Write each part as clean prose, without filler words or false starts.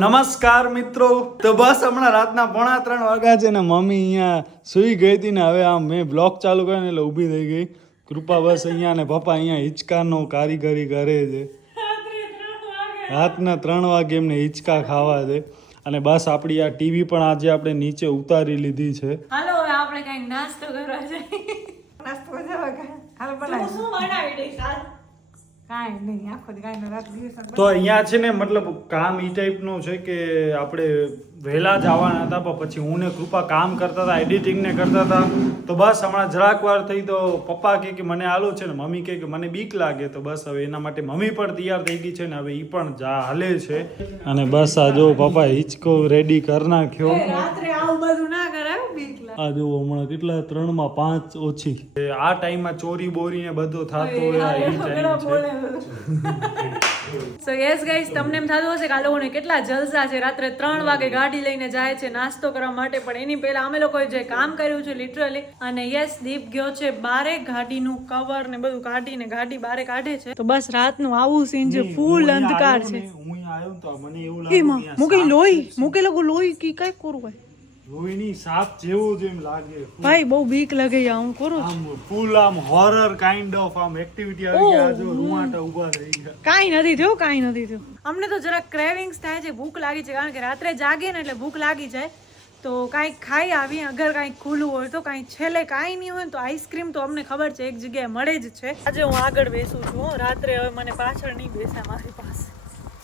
નમસ્કાર મિત્રો. તો બસ હમણાં રાતના 2:45 વાગ્યા છે ને મમ્મી અહીંયા સુઈ ગઈ હતી ને હવે આમ મેં બ્લોગ ચાલુ કર્યો ને એટલે ઊભી થઈ ગઈ. કૃપા બસ અહીંયા ને પપ્પા અહીંયા હિંચકાનો કારીગરી કરે છે. રાતના 3 વાગે એમને હિંચકા ખાવા છે અને બસ આપણી આ ટીવી પણ આજે આપણે નીચે ઉતારી લીધી છે. હાલો હવે આપણે કઈ નાસ્તો કરવા જઈએ. નાસ્તો કરવા હાલ બનાવી શું બનાવી દઈશ હાલ? કાંઈ નહીં, આખો દી કાંઈ રાત દિવસ તો અહીંયા છે ને મતલબ કામ ઈ ટાઈપનું છે કે આપણે વહેલા જવાના હતા પણ પછી હું ને કૃપા કામ કરતા હતા, એડિટિંગ ને કરતા હતા. તો બસ હમણાં જરાક વાર થઈ તો પપ્પા કે મને આલો છે ને મમ્મી કે મને બીક લાગે. તો બસ હવે એના માટે મમ્મી પણ તૈયાર થઈ ગઈ છે ને હવે ઈ પણ હાલે છે. અને બસ આ જો પપ્પા હિંચકો રેડી કરી નાખ્યો. રાત્રે આવું બધું ના કરાય, બીક લાગે. આ જો હમણાં કેટલા 3 માં 5 ઓછી. આ ટાઈમમાં ચોરી બોરી ને બધું થતું હોય આ ઈ ટાઈમ છે. સો યસ ગાઈસ, તમને એમ થતું હશે કે આ લોકોને કેટલા જલસા છે, રાત્રે 3 વાગે ગાડી લઈને જાય છે નાસ્તો કરવા માટે. પણ એની પહેલા અમે લોકોએ જે કામ કર્યું છે લિટરલી. અને યસ, દીપ ગયો છે બારે, ગાડીનું કવર ને બધું કાઢીને ગાડી બારે કાઢે છે. તો બસ રાતનું આવું સીન છે, ફૂલ અંધકાર છે. હું આવ્યો તો મને એવું એમાં મૂકી લોહી મૂકે લોકો લોહી કી કઈ કરવું હોય લોહીની સાપ જેવું જેમ લાગે. ભાઈ બહુ બીક લાગે યાર, હું કરું છું. આમ ફૂલ આમ હોરર કાઇન્ડ ઓફ આમ એક્ટિવિટી આવી ગઈ. આ જો રૂવાટા ઊભા થઈ ગયા. કાંઈ નથી થયું. અમને તો જરા ક્રેવિંગ્સ થાય છે, ભૂખ લાગી છે, કારણ કે રાત્રે જાગીએ ને એટલે ભૂખ લાગી જાય. તો કાંઈક ખાઈ આવી. અગર કાંઈક ખુલ્લું હોય તો કાંઈ, છેલ્લે કાંઈ નહીં હોય તો આઈસ્ક્રીમ તો અમને ખબર છે એક જગ્યાએ મળે જ છે. આજે હું આગળ બેસું છું, રાત્રે હવે મને પાછળ નહીં બેસે મારી પાસે.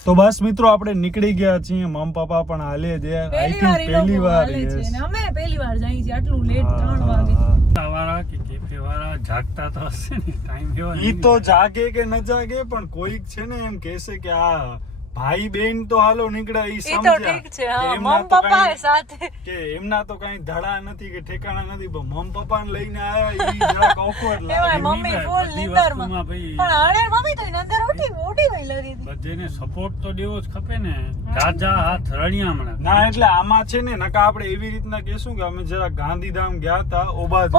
તો બસ મિત્રો આપણે નીકળી ગયા છીએ. મમ પપ્પા પણ હાલે છે. આઈ થિંક પહેલી વાર છે ને અમે પહેલી વાર જઈએ છીએ આટલું લેટ 3 વાગે. વાળા કે કેફે વાળા જાગતા તો હશે ને, ટાઈમ એવો ઈ તો જાગે કે ન જાગે પણ કોઈક છે ને એમ કહેશે કે આ ભાઈ બેન તો હાલો નીકળ્યા. ઈ એ તો સમજ્યા ઠીક છે. કે હા, એમના મમ તો પપ્પા કાંઈ- સાથે કે એમના તો કઈ ધડા નથી કે ઠેકાણા નથી પણ મમ પપ્પાને લઈને આયા ઈ જરાક awkward લાગે. એમાં મમ્મી ફૂલ નિંદરમાં. ભાઈ પણ અરે મમ્મી તો નંદર ઉઠી ગઈ લરી હતી. બધેને સપોર્ટ તો દેવો જ ખપે ને. રાજા હાથ રણિયા હમણાં. ના એટલે આમાં છે ને નકા આપણે એવી રીતના કહેશું કે અમે જરા ગાંધીધામ ગયા હતા ઓબાજ.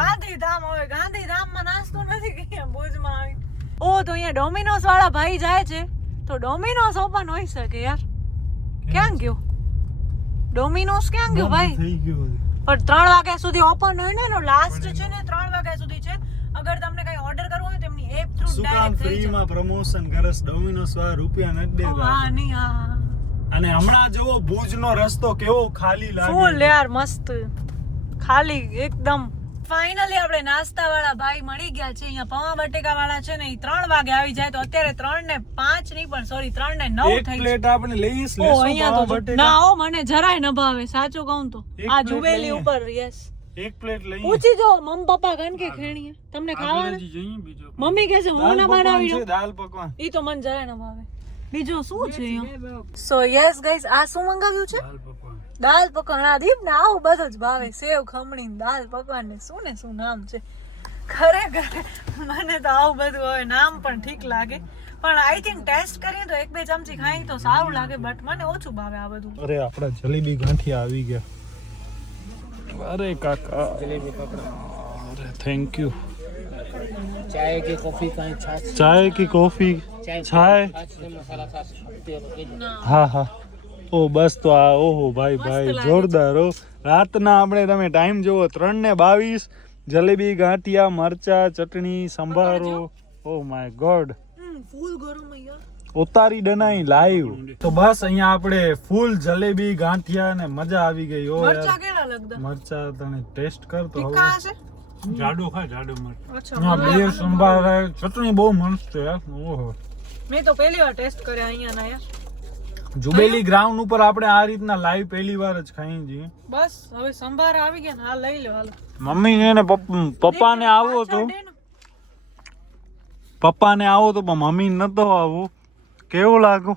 ગાંધીધામ, હવે ગાંધીધામમાં નાસ્તો નથી કર્યા ભુજમાં આવી. ઓ તો અહીંયા ડોમિનોઝ વાળા ભાઈ જાય છે તો ડોમિનોઝ ઓપન હોઈ શકે યાર. ક્યાં ગયો ડોમિનોઝ? ક્યાં ગયો ભાઈ? થઈ ગયો છે. પણ 3 વાગ્યા સુધી ઓપન હોય ને, એનો લાસ્ટ છે ને 3 વાગ્યા સુધી છે. અગર તમને કઈ ઓર્ડર કરવો હોય તો એમની એપ થ્રુ શું કામ ડાયરેક્ટ થઈ ફ્રીમાં પ્રમોશન કરસ? ડોમિનોઝ વાળા રૂપિયા નથી જાય. દેતા. હા નહીં, હા અને હમણાં જોવો ભુજનો રસ્તો કેવો ખાલી લાગે. ફૂલ યાર, મસ્ત ખાલી એકદમ. ફાઇનલી આપણે નાસ્તા વાળા ભાઈ મળી ગયા છે. અહીંયા પૌવા બટેકા વાળા છે ને, એ 3 વાગે આવી જાય. તો અત્યારે 3:05 નહીં પણ સોરી 3:09 એક થઈ છે. પ્લેટ આપણે લઈશ ઓ અહીંયા તો ના હો, મને જરાય ન ભાવે સાચું કહું તો. એક આ plate જુબેલી લઈએ. ઉપર યસ એક પ્લેટ લઈએ. પૂછી જો મમ પપ્પા કન કે ખેણીએ તમને ખાવાનું. આગળ જઈએ બીજો. મમ્મી કહે છે હું ના બનાવી દઉં. દાલ પકવાન. ઈ તો મને જરાય ન ભાવે. બીજું શું છે અહીંયા? સો યસ ગાઈસ, આ શું મંગાવ્યું છે? દાલ પકવાન. દાલ પકવાન. આ દીપ ને આવું બધું જ ભાવે. સેવ ખમણી દાલ પકવાન ને શું નામ છે. ખરેખર મને તો આવું બધું હવે નામ પણ ઠીક લાગે, પણ આઈ થિંક ટેસ્ટ કરીએ તો 1-2 ચમચી ખાઈ તો સારું લાગે, બટ મને ઓછું ભાવે આ બધું. અરે આપણા જલેબી ગાંઠિયા આવી ગયા. અરે કાકા જલેબી પકડા. અરે થેન્ક યુ. चाय की कॉफी का छाछ ચાય કી કોફી ચાય. मसाला छाछ હા હા. ઓ બસ તો આ ઓહો ભાઈ ભાઈ જોરદાર. હો રાતના આપણે તમે ટાઈમ જોવો 3:22. જલેબી ગાંઠિયા મરચા ચટણી સંભારો. Oh my God. ફૂલ ગરમ યાર. ઉતારી ડનાઈ લાઈવ. તો બસ અહીંયા આપણે ફૂલ જલેબી ગાંઠિયા ને મજા આવી ગઈ. ઓ મરચા યાર કેળા લગતા મરચા તને ટેસ્ટ કર તો હવે. તીખા હશે. જાડો ખા જાડો મરચ. અચ્છા, હા બે સંભાર ચટણી બહુ મસ્ત છે યાર. ઓહો મેં તો પહેલી વાર ટેસ્ટ કર્યા અહીંયા ના યાર. જુબેલી ગ્રાઉન્ડ ઉપર આપણે આ રીતના લાઈવ પહેલી વાર જ ખાઈ છીએ. બસ હવે સંભાર આવી ગયા ને, હા લઈ લો હાલો. મમ્મી ને પપ્પાને આવો તો પણ મમ્મી નતો આવું. કેવું લાગુ?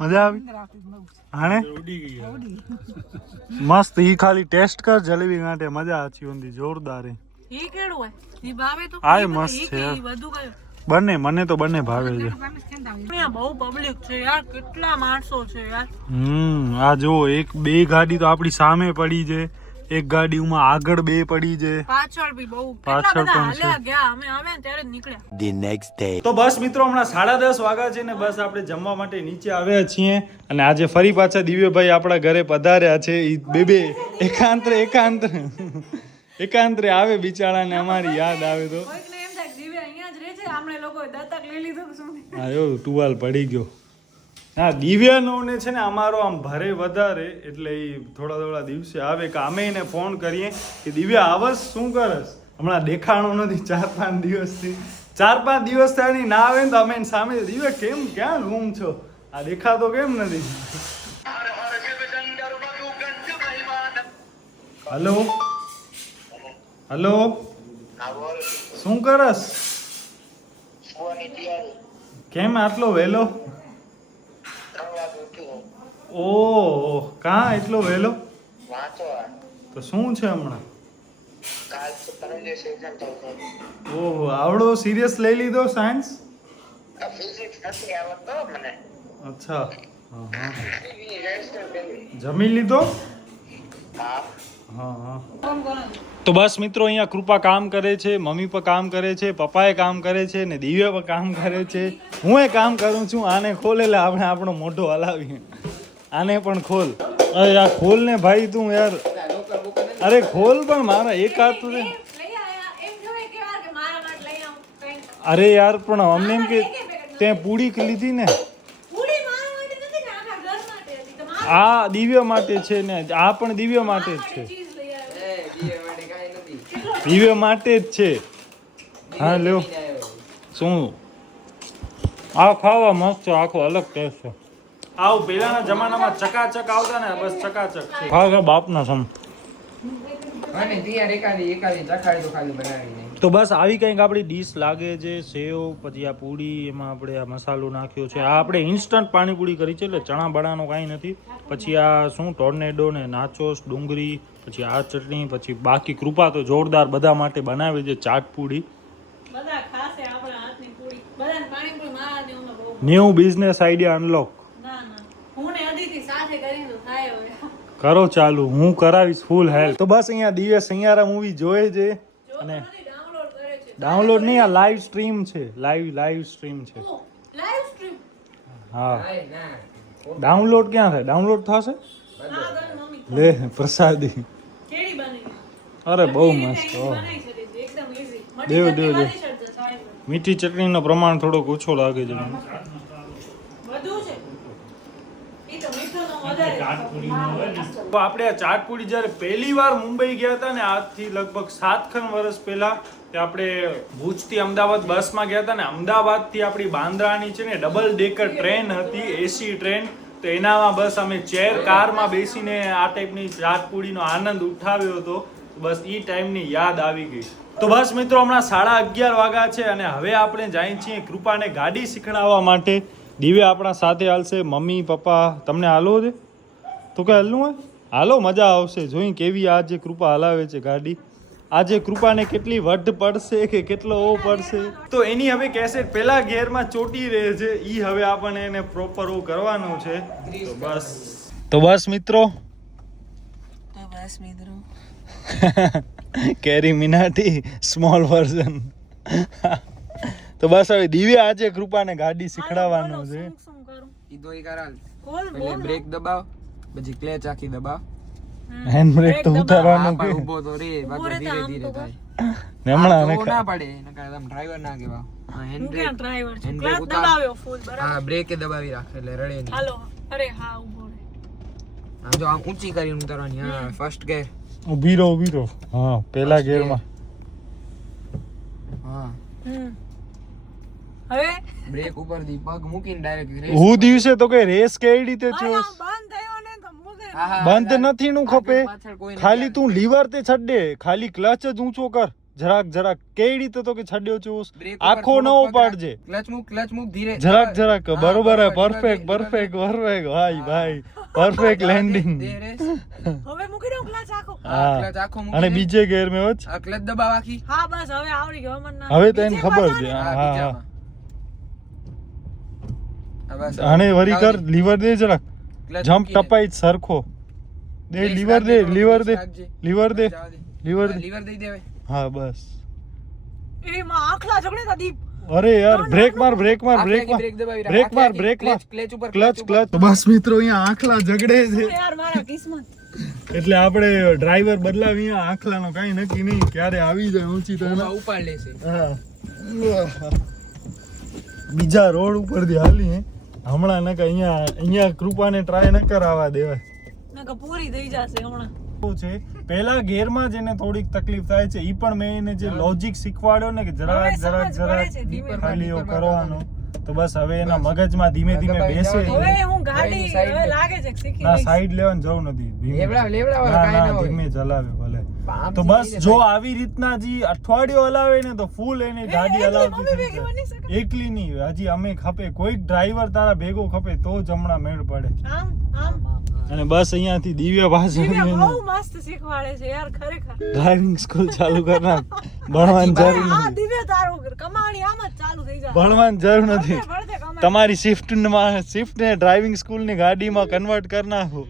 મજા આવી? હાણે ઉડી ગઈ. મસ્ત. ઈ ખાલી ટેસ્ટ કર જલેબી ગાંઠે મજા આછી ઊંધી જોરદાર. ઈ કેળું હોય ઈ ભાવે તો આ ઈ મસ્ત ઈ છે યાર. ઈ બધું કયું. બંને મને તો બંને ભાવે છે. અહીંયા બહુ પબ્લિક છે યાર, કેટલા માણસો છે યાર. આ જો 1-2 ગાડી તો આપણી સામે પડી છે, એક ગાડીમાં આગળ 2 પડી છે. પાછળ બી બહુ પાછળ કેટલા બધા પણ છે. હાલ્યા ગયા અમે આવ્યા ને ત્યારે જ નીકળ્યા. તો બસ મિત્રો હમણાં 10:30 વાગ્યા છે ને બસ આપણે જમવા માટે નીચે આવ્યા છીએ અને આજે ફરી પાછા દિવ્યભાઈ આપણા ઘરે પધાર્યા છે. ઈ બે એકાંતરે આવે બિચારાને અમારી યાદ આવે તો કોઈકને એમ થાય કે દિવ્ય અહીંયા જ રહે છે આપણે લોકો દત્તક લઈ લીધું કે શું? આયો ટુવાલ પડી ગયો. હા દિવ્યાનો ને છે ને અમારો આમ ભારે વધારે એટલે એ થોડા દિવસે આવે કે અમે એને ફોન કરીએ કે દિવ્યા આવસ શું કરસ, હમણાં દેખાણો નથી 4-5 દિવસથી. 4-5 દિવસ થાય નહીં ના આવે ને તો અમે એની સામે દિવ્યા કેમ ક્યાં રૂમ છો, આ દેખાતો કેમ નથી. હલો હલો શું કરસ, કેમ આટલો વહેલો? ઓહ કાં એટલો વહેલો? તો શું છે હમણાં? ઓહો આવડો સિરિયસ લઈ લીધો સાયન્સ? અચ્છા હા હા. જમી લીધો? હા હા. તો બસ મિત્રો અહીંયા કૃપા કામ કરે છે, મમ્મી પણ કામ કરે છે, પપ્પાએ કામ કરે છે ને દિવ્ય પણ કામ કરે છે. હું એ કામ કરું છું. આને ખોલે એટલે આપણે આપણો મોઢો હલાવીએ. આને પણ ખોલ. અરે આ ખોલ ને ભાઈ તું યાર. અરે ખોલ પણ મારા એક હાથ તો દે. લઈ આયા એમ જોવે કે વાર કે મારા માટે લઈ આવું કંઈક. અરે યાર પણ અમને એમ કે તે પૂડી લીધી ને પૂરી મારા માટે નથી ને આખા ઘર માટે હતી. તો મારા આ દિવ્ય માટે છે ને આ પણ દિવ્ય માટે જ છે. ચીઝ લઈ આવ્યો. દિવ્ય માટે જ છે. હા લ્યો શું આ ખાવા મસ્ત છે, આખો અલગ ટેસ્ટ છે. આવ પહેલાના જમાનામાં ચકાચક આવતા ને બસ ચકાચક છે. ખા બાપના સમ. તો બસ આવી કંઈક આપણી ડીશ લાગે છે. સેવ પછી આ પૂડી એમાં આપણે આ મસાલો નાખ્યો છે. આ આપણે ઇન્સ્ટન્ટ પાણીપુરી કરી છે એટલે ચણા બણાનો કાંઈ નથી. પછી આ શું ટોર્નેડો ને નાચોસ ડુંગળી પછી આ ચટણી પછી બાકી કૃપા તો જોરદાર બધા માટે બનાવે છે ચાટ પૂડી. બધા ખાસે આપણા હાથની પૂરી. બધાને પાણીપુરી મારા હાથની ઓમાં બહુ. ન્યૂ બિઝનેસ આઈડિયા અનલોક ના હું ને અદિતિ સાથે કરીને તો થાય હવે. કરો ચાલુ, હું કરાવીશ ફૂલ હેલ્પ. તો બસ અહીંયા દિવ્ય સૈયારા મૂવી જોયે છે અને ડાઉનલોડ કરે છે. ડાઉનલોડ નહીં આ લાઈવ સ્ટ્રીમ છે. લાઈવ સ્ટ્રીમ છે. Live stream. હા ડાઉનલોડ ક્યાં થાય? ડાઉનલોડ થશે હા ગન મમ્મી લે પ્રસાદી. કેડી બની. અરે બહુ મસ્ત. બનાવી શકે છે એકદમ ઈઝી. દેવ, મટી દેવ, દેવ. બની શકતો સાઈડ. મીઠી ચટણીનું પ્રમાણ થોડોક ઓછો લાગે છે મને. વધુ છે. ઈ તો મીઠુંનો વધારે. તો આપણે આ ચાટપુડી જ્યારે પહેલી વાર મુંબઈ ગયા હતા ને આજથી લગભગ 7 વર્ષ પહેલા તે આપણે ભુજથી અમદાવાદ બસમાં ગયા હતા ને અમદાવાદથી આપણી બાંદ્રાની છે ને ડબલ ડેકર ટ્રેન હતી, એસી ટ્રેન. તો એનામાં બસ અમે ચેર કારમાં બેસીને આ ટાઈપની ચાટપુડીનો આનંદ ઉઠાવ્યો હતો. બસ એ ટાઈમની યાદ આવી ગઈ. તો બસ મિત્રો હમણાં 11:30 વાગ્યા છે અને હવે આપણે જઈએ છીએ કૃપાને ગાડી શીખડાવવા માટે. દિવ્ય આપણા સાથે હાલશે. મમ્મી પપ્પા તમને હાલવો છે તો કે હાલવું હોય હાલો, મજા આવશે. જોઈ કેવી આજે કૃપા હલાવે છે ગાડી. આજે કૃપાને કેટલી વઢ પડશે કે કેટલો ઓ પડશે તો એની હવે કેસેટ પેલા ગેરમાં ચોટી રહે છે. ઈ હવે આપણને એને પ્રોપર ઓ કરવાનું છે. તો બસ મિત્રો કેરી મિનાટી સ્મોલ વર્ઝન. તો બસ હવે દિવ્ય આજે કૃપાને ગાડી શીખડાવવાનું છે. શું કરું? બોલ બોલ. બ્રેક દબાવ પછી ક્લેચ આખી દબાવ. હેન્ડ બ્રેક તો ઉતારવાનું કે ઊભો તો રે બાકી ધીરે ધીરે થાય. હમણાં તો ના પડે નકર તમે ડ્રાઈવર ના કહેવા. હા હેન્ડ હું બ્રેક ક્યાં ડ્રાઈવર છું? હેન્ડ ક્લચ બ્રેક ઉતાર. દબાવ્યો ફૂલ બરાબર. હા બ્રેક દબાવી રાખ એટલે રડે નહીં. હાલો. અરે હા ઊભો રહે. આમ જો આમ ઊંચી કરીને ઉતારવાની. હા ફર્સ્ટ ગેર. ઊભી રહો. હા પેલા ગેરમાં. હા હવે બ્રેક ઉપરથી પગ મૂકીને ડાયરેક્ટ રેસ. હું દિવસે તો કઈ રેસ કેવી રીતે હા, થયો? બંધ થયો ને તો મૂકે. હા, હા, બંધ આગળ- નથી નું ખપે. આગળ પાછળ કોઈ નથી ખાલી તું આવતું. લીવર તે છડે, ખાલી ક્લચ જ ઊંચો કર. જરાક કેવી રીતે તો કે છડ્યો છું બ્રેક ઉપર આખો ન થોડોક પગ ઉપાડજે. ક્લચ મૂક ધીરે. જરાક હા, બરોબર હે. બસ, પરફેક્ટ બસ, ભાઈ પરફેક્ટ લેન્ડિંગ. દે રેસ. હવે મૂકી દઉં ક્લચ આખો. હા ક્લચ આખો મૂકી અને દે. બીજે ગેર મેં હોત. આ ક્લચ દબાવ આખી. હા બસ હવે આવડી ગયો મને ના. હવે તો એને બીજે ખબર પાછા છે. ને. હા હા બીજામાં. હા, બસ. આને વરી કર, જાવ દે. લીવર દે જરાક. ક્લચ જમ્પ મૂકીને. ટપાઈ જ સરખો. દે લીવર દે લીવર દે લીવર દે જવા દે. લીવર દે લીવર દઈ દેવાય. હા બસ એ માં આખલા ઝઘડે તા દીપ અરે યાર બ્રેક માર બ્રેક માર બ્રેક માર બ્રેક દબાવી રાખ. બ્રેક માર આખી બ્રેક માર ક્લચ ઉપર ક્લચ ક્લચ બસ મિત્રો અહીંયા આંખલા ઝઘડે છે યાર મારા કિસ્મત એટલે આપણે ડ્રાઈવર બદલાવી અહીંયા આંખલાનો કાંઈ નક્કી નહીં ક્યારે આવી જાય ઊંચી તો એના ઉપાડ લેશે. હા બીજા રોડ ઉપરથી હાલી હે હમણાં નકર અહીંયા કૃપાને ટ્રાય ન કરાવવા દેવાય નકર પૂરી થઈ જશે હમણાં શું છે પહેલા ગેરમાં જ એને થોડીક તકલીફ થાય છે ઈ પણ મેં એને જે લોજિક શીખવાડ્યો ને કે જરાક હવે જરાક સમજ પડે છે, જરાક ધીમે ખાલી એવું કરવાનું તો બસ હવે એના મગજમાં ધીમે ધીમે બેસે હવે હું ગાડી સાઈડ હવે લે. લાગે છે કે શીખી ના ગઈ. સાઈડ લેવાનું જવું નથી ધીમે. લેવડાવ, ના, કાંઈ ના, ના હોય. ધીમે ચલાવે ભલે આમ તો થી બસ લઈને જો જાય. આવી રીતના જી અઠવાડિયો હલાવે ને તો ફૂલ એની ગાડી એકલી હલાવતી મમ્મી થઈ ભેગી જાય. બની શકે? એકલી નહીં હજી અમે ખપે કોઈક ડ્રાઈવર તારા ભેગો ખપે તો જ હમણાં મેળ પડે આમ આમ અને બસ અહીંયાથી દિવ્ય પાસે દિવ્યા બહુ મસ્ત શીખવાડે છે યાર ખરેખર ડ્રાઇવિંગ સ્કૂલ ચાલુ કર નાખ ભણવાની જરૂર હા નથી દિવ્યા તારું કમાણી આમ જ ચાલુ થઈ જાય ભણવાની જરૂર નથી ભણતે કમાણી. તમારી શિફ્ટ ને ડ્રાઇવિંગ સ્કૂલ ની ગાડીમાં કન્વર્ટ કરી નાખો